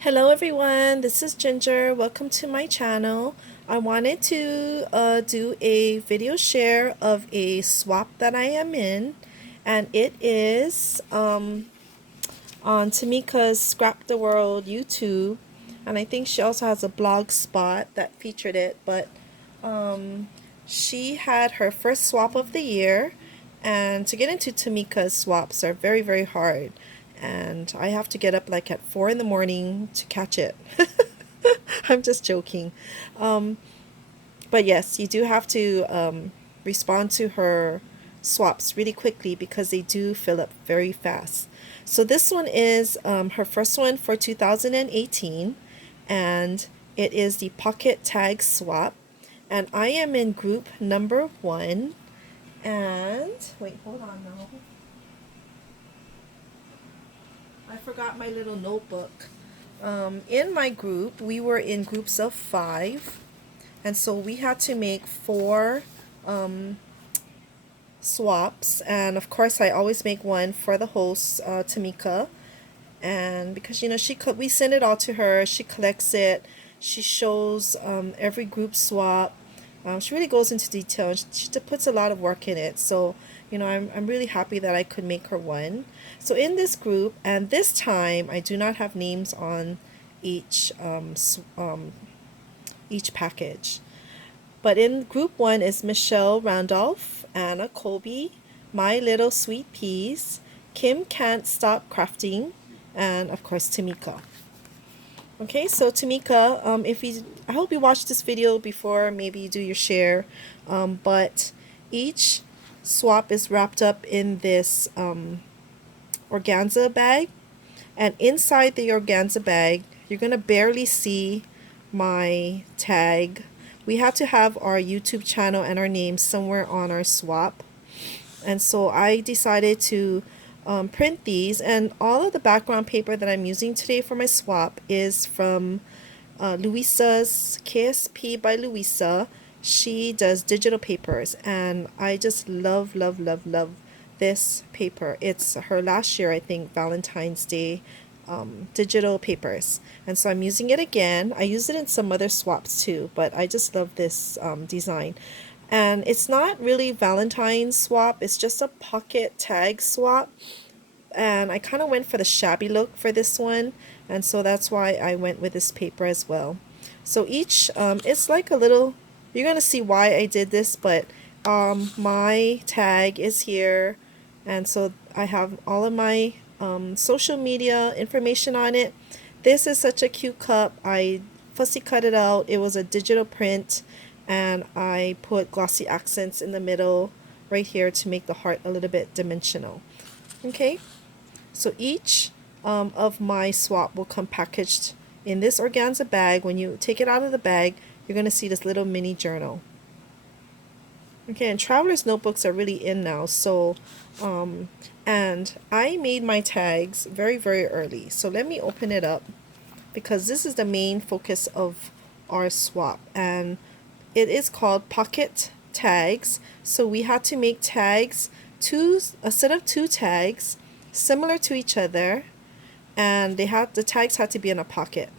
Hello everyone, this is Ginger. Welcome to my channel. I wanted to do a video share of a swap that I am in, and it is on Tamika's Scrap the World YouTube, and I think she also has a blog spot that featured it, but she had her first swap of the year, and to get into Tamika's swaps are very, very hard. And I have to get up like at 4 in the morning to catch it. I'm just joking. But yes, you do have to respond to her swaps really quickly because they do fill up very fast. So this one is her first one for 2018, and it is the Pocket Tag Swap. And I am in group number 1. And wait, hold on now. I forgot my little notebook. In my group, we were in groups of 5, and so we had to make 4 swaps. And of course, I always make one for the host, Tamika, and because we send it all to her, she collects it, she shows every group swap. She really goes into detail. She puts a lot of work in it. So, I'm really happy that I could make her one. So in this group, and this time I do not have names on each each package. But in group 1 is Michelle Randolph, Anna Colby, My Little Sweet Peas, Kim Can't Stop Crafting, and of course Tamika. Okay, so Tamika, I hope you watch this video before maybe you do your share, but each swap is wrapped up in this organza bag, and inside the organza bag, you're gonna barely see my tag. We have to have our YouTube channel and our name somewhere on our swap, and so I decided to print these, and all of the background paper that I'm using today for my swap is from Louisa's KSP by Louisa. She does digital papers, and I just love, love, love, love this paper. It's her last year, I think, Valentine's Day digital papers, and so I'm using it again. I use it in some other swaps too, but I just love this design. And it's not really Valentine's swap, it's just a pocket tag swap, and I kind of went for the shabby look for this one, and so that's why I went with this paper as well. So each it's like a little, you're gonna see why I did this, but my tag is here, and so I have all of my social media information on it. This is such a cute cup. I fussy cut it out. It was a digital print, and I put glossy accents in the middle right here to make the heart a little bit dimensional. Okay, so each of my swap will come packaged in this organza bag. When you take it out of the bag, you're going to see this little mini journal. Okay, and traveler's notebooks are really in now. So, and I made my tags very, very early. So let me open it up because this is the main focus of our swap. And it is called Pocket Tags. So we had to make tags, a set of 2 tags, similar to each other. And the tags had to be in a pocket.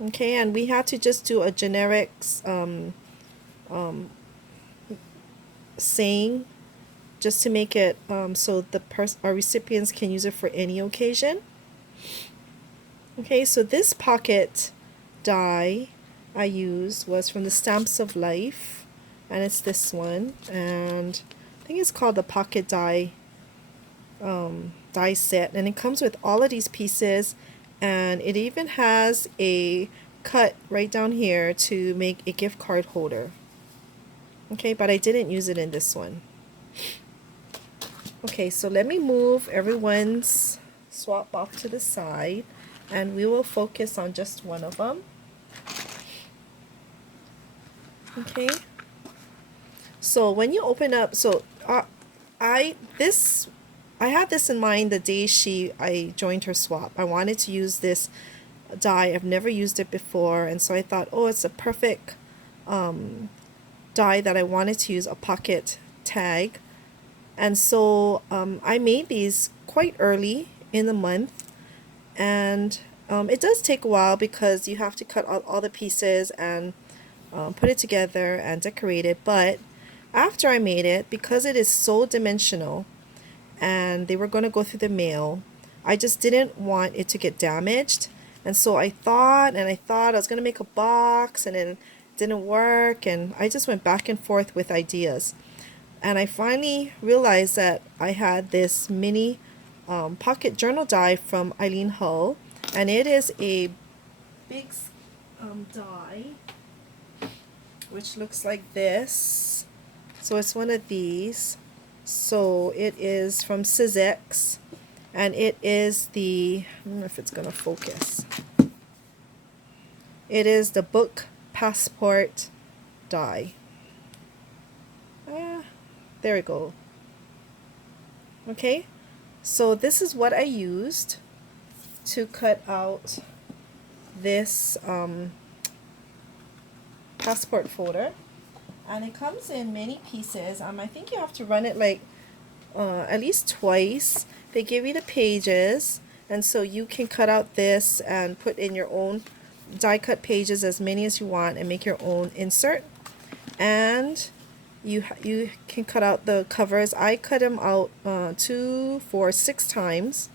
Okay, and we had to just do a generic saying just to make it so our recipients can use it for any occasion. Okay, so this pocket die I used was from the Stamps of Life, and it's this one, and I think it's called the Pocket Die die set, and it comes with all of these pieces, and it even has a cut right down here to make a gift card holder. Okay, but I didn't use it in this one. Okay, so let me move everyone's swap off to the side, and we will focus on just one of them. Okay, so when you open up, so I had this in mind the day I joined her swap. I wanted to use this die. I've never used it before, and so I thought, oh, it's a perfect die that I wanted to use, a pocket tag. And so I made these quite early in the month, and It does take a while because you have to cut out all the pieces and put it together and decorate it. But after I made it, because it is so dimensional and they were going to go through the mail, I just didn't want it to get damaged. And so I thought and I thought I was going to make a box, and then it didn't work. And I just went back and forth with ideas. And I finally realized that I had this mini pocket journal die from Eileen Hull, and it is a big die which looks like this. So it's one of these. So it is from Sizzix, and it is the, I don't know if it's gonna focus. It is the book passport die. There we go. Okay, so this is what I used to cut out this passport folder, and it comes in many pieces. I think you have to run it like at least twice. They give you the pages, and so you can cut out this and put in your own die cut pages, as many as you want, and make your own insert. And you can cut out the covers. I cut them out 2, 4, 6 times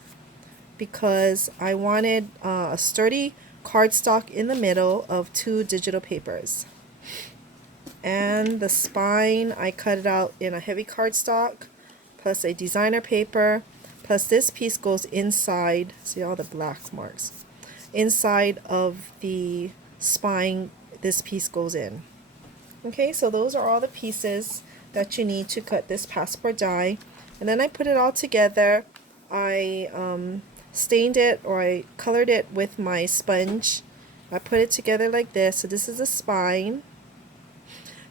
because I wanted a sturdy cardstock in the middle of 2 digital papers. And the spine, I cut it out in a heavy cardstock plus a designer paper, plus this piece goes inside. See all the black marks inside of the spine. This piece goes in. Okay, so those are all the pieces that you need to cut this passport die. And then I put it all together. I stained it, or I colored it with my sponge. I put it together like this. So this is the spine.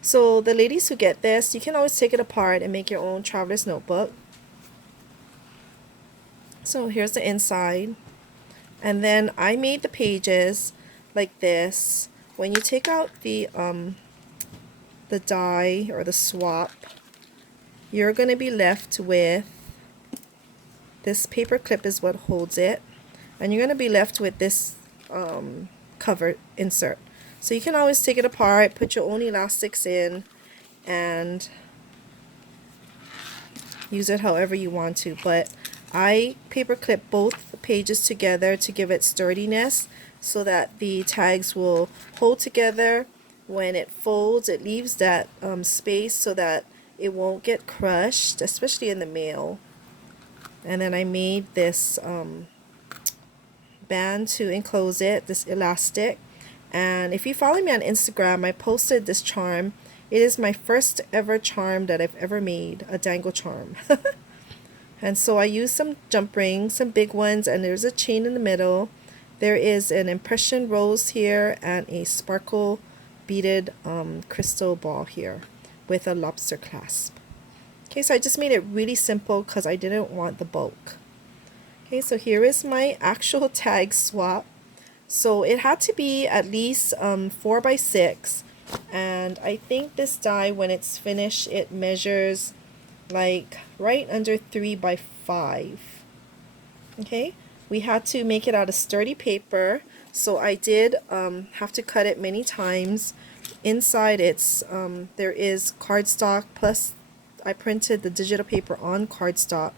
So the ladies who get this, you can always take it apart and make your own traveler's notebook. So here's the inside. And then I made the pages like this. When you take out the die or the swap, you're going to be left with this paper clip is what holds it, and you're going to be left with this cover insert. So you can always take it apart, put your own elastics in, and use it however you want to. But I paper clip both pages together to give it sturdiness so that the tags will hold together. When it folds, it leaves that space so that it won't get crushed, especially in the mail. And then I made this band to enclose it, this elastic. And if you follow me on Instagram, I posted this charm. It is my first ever charm that I've ever made, a dangle charm. And so I used some jump rings, some big ones, and there's a chain in the middle. There is an impression rose here and a sparkle beaded crystal ball here with a lobster clasp. Okay, so I just made it really simple because I didn't want the bulk. Okay, so here is my actual tag swap. So it had to be at least 4 by 6, and I think this die, when it's finished, it measures like right under 3 by 5. Okay, we had to make it out of sturdy paper, so I did have to cut it many times. Inside it's there is cardstock, plus I printed the digital paper on cardstock,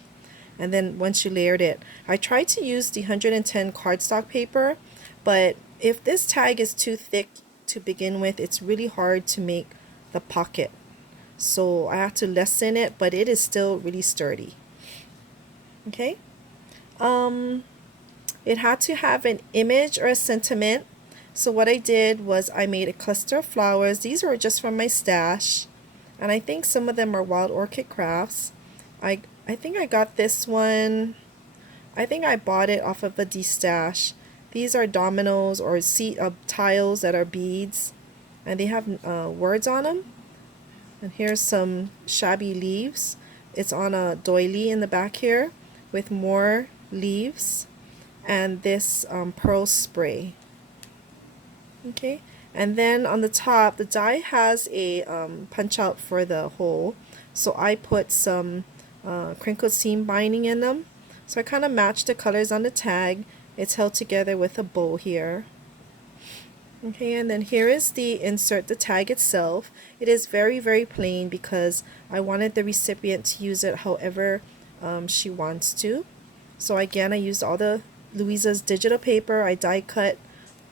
and then once you layered it, I tried to use the 110 cardstock paper, but if this tag is too thick to begin with, it's really hard to make the pocket. So I have to lessen it, but it is still really sturdy. Okay. It had to have an image or a sentiment. So what I did was I made a cluster of flowers. These were just from my stash, and I think some of them are Wild Orchid Crafts. I think I got this one. I think I bought it off of a D-stash. These are dominoes or tiles that are beads, and they have words on them. And here's some shabby leaves. It's on a doily in the back here with more leaves, and this pearl spray. Okay, and then on the top, the die has a punch out for the hole, so I put some crinkled seam binding in them. So I kind of matched the colors on the tag, It's held together with a bow here. Okay, and then here is the insert, the tag itself. It is very, very plain because I wanted the recipient to use it however she wants to. So again, I used all the Louisa's digital paper. I die cut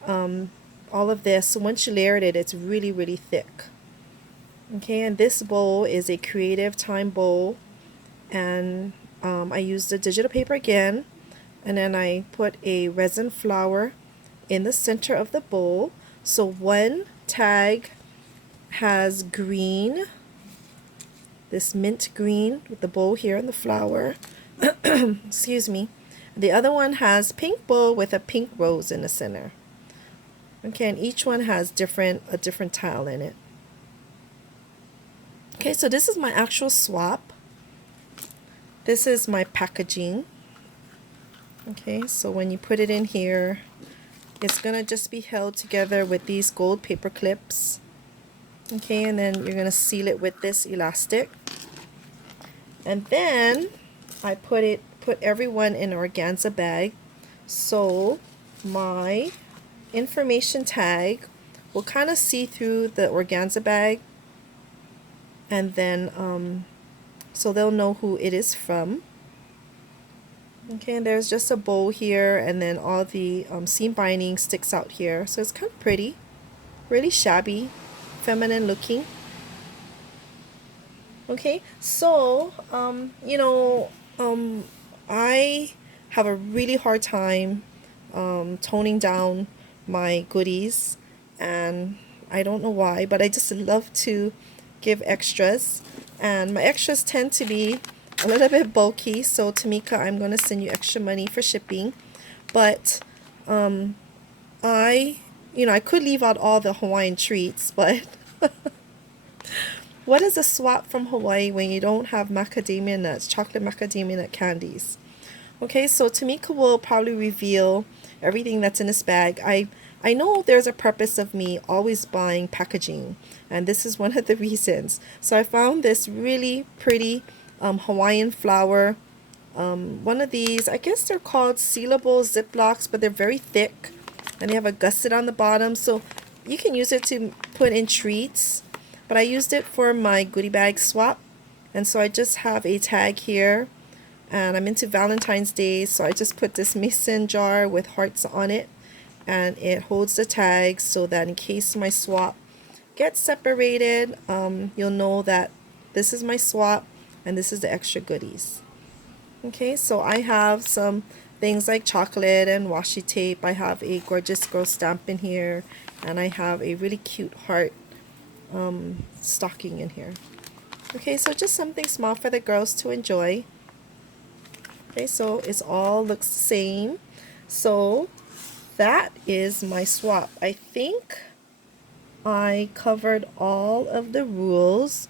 all of this. So once you layered it, it's really, really thick. Okay, and this bowl is a creative time bowl, and I used the digital paper again, and then I put a resin flower in the center of the bowl. So one tag has green, this mint green with the bowl here and the flower. Excuse me. The other one has pink bowl with a pink rose in the center. Okay, and each one has a different tile in it. Okay, so this is my actual swap. This is my packaging. Okay, so when you put it in here, it's gonna just be held together with these gold paper clips. Okay, and then you're gonna seal it with this elastic. And then I put everyone in an organza bag. So my information tag will kind of see through the organza bag, and then so they'll know who it is from. Okay, and there's just a bow here, and then all the seam binding sticks out here, so it's kind of pretty, really shabby, feminine looking. Okay, so I have a really hard time toning down my goodies, and I don't know why, but I just love to give extras, and my extras tend to be a little bit bulky. So Tamika, I'm going to send you extra money for shipping, but I could leave out all the Hawaiian treats, but what is a swap from Hawaii when you don't have macadamia nuts, chocolate macadamia nut candies? Okay, so Tamika will probably reveal everything that's in this bag. I know there's a purpose of me always buying packaging, and this is one of the reasons. So I found this really pretty Hawaiian flower. One of these, I guess they're called sealable Ziplocs, but they're very thick, and they have a gusset on the bottom, so you can use it to put in treats. But I used it for my goodie bag swap, and so I just have a tag here, and I'm into Valentine's Day, so I just put this mason jar with hearts on it, and it holds the tag so that in case my swap gets separated, you'll know that this is my swap and this is the extra goodies. Okay, so I have some things like chocolate and washi tape. I have a gorgeous girl stamp in here, and I have a really cute heart stocking in here. Okay, so just something small for the girls to enjoy. Okay, so it all looks the same. So that is my swap. I think I covered all of the rules.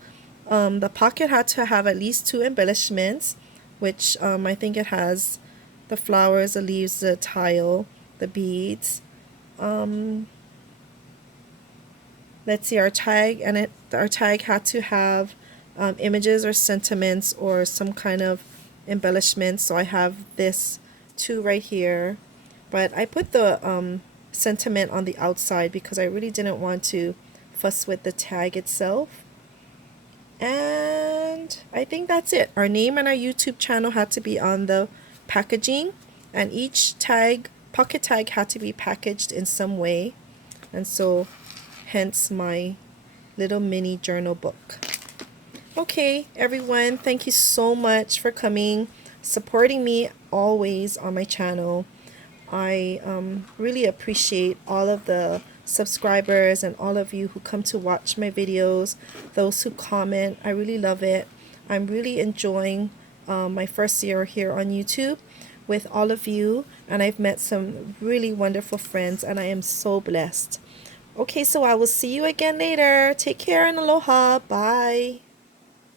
The pocket had to have at least 2 embellishments, which I think it has the flowers, the leaves, the tile, the beads. Let's see, our tag, and our tag had to have images or sentiments or some kind of embellishment. So I have this 2 right here, but I put the sentiment on the outside because I really didn't want to fuss with the tag itself. And I think that's it. Our name and our YouTube channel had to be on the packaging, and each tag, pocket tag, had to be packaged in some way, and so hence my little mini journal book. Okay, everyone, thank you so much for coming, supporting me always on my channel. I really appreciate all of the subscribers and all of you who come to watch my videos, those who comment. I really love it. I'm really enjoying my first year here on YouTube with all of you, and I've met some really wonderful friends, and I am so blessed. Okay, so I will see you again later. Take care and aloha. Bye.